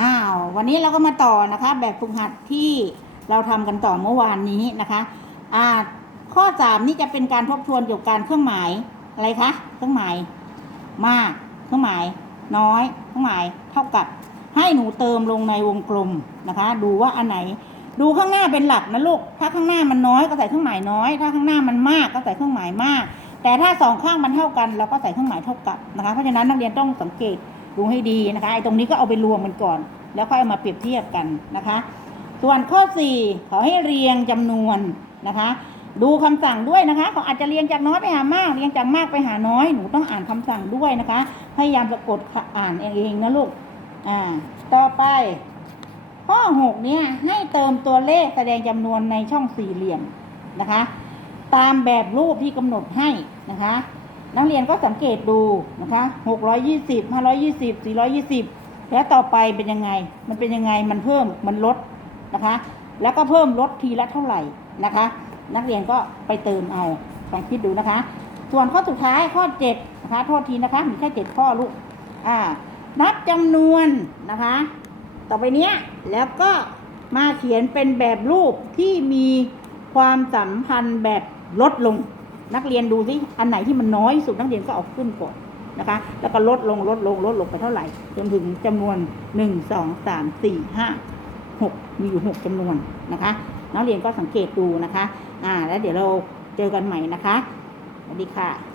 อ้าววันนี้เราก็มาต่อนะคะ แบบฝึกหัดที่เราทำกันต่อเมื่อวานนี้นะคะ อ่า ข้อสามนี่จะเป็นการทบทวนเกี่ยวกับการเครื่องหมายอะไรคะเครื่องหมายมาก เครื่องหมาย น้อย เครื่องหมาย เท่ากับ ให้หนูเติมลงในวงกลมนะคะ ดูว่าอันไหน ดูข้างหน้าเป็นหลักนะลูกถ้าข้างหน้ามันน้อยก็ใส่เครื่องหมายน้อย ถ้าข้างหน้ามันมากก็ใส่เครื่องหมายมาก แต่ถ้าสองข้างมันเท่ากันเราก็ใส่เครื่องหมายเท่ากับนะคะเพราะฉะนั้นนักเรียนต้องสังเกต ดูให้ดีนะคะไอ้ตรงนี้ก็เอาไปรวมกันก่อน แล้วค่อยเอามาเปรียบเทียบกันนะคะ ส่วนข้อ 4 ขอให้เรียงจำนวนนะคะ ดูคำสั่งด้วยนะคะเขาอาจจะเรียงจากน้อยไปหามาก เรียงจากมากไปหาน้อยหนูต้องอ่านคำสั่งด้วยนะคะ พยายามสะกดอ่านเองนะลูกอ่าต่อไปข้อ 6 เนี่ยให้เติมตัวเลขแสดงจำนวนในช่องสี่เหลี่ยมนะคะ ตามแบบรูปที่กำหนดให้นะคะ นักเรียนก็สังเกตดูนะคะ620 520 420 แล้วต่อไปเป็นยังไง มันเป็นยังไง มันเพิ่ม มันลดนะคะ แล้วก็เพิ่มลดทีละเท่าไหร่นะคะ นักเรียนก็ไปเติมเอาลองคิดดูนะคะ ส่วนข้อสุดท้ายข้อ7นะคะ โทษทีนะคะ มีแค่7ข้อลูก อ่า นับจำนวนนะคะ ต่อไปเนี้ย แล้วก็มาเขียนเป็นแบบรูปที่มีความสัมพันธ์แบบลดลง นักเรียนดูสิอันไหนที่มันน้อยสุดนักเรียนก็เอาขึ้นก่อนนะคะ แล้วก็ลดลงลดลงลดลงไปเท่าไหร่จนถึงจำนวนหนึ่งสองสามสี่ห้าหกมีอยู่หกจำนวนนะคะ นักเรียนก็สังเกตดูนะคะ อ่า แล้วเดี๋ยวเราเจอกันใหม่นะคะสวัสดีค่ะ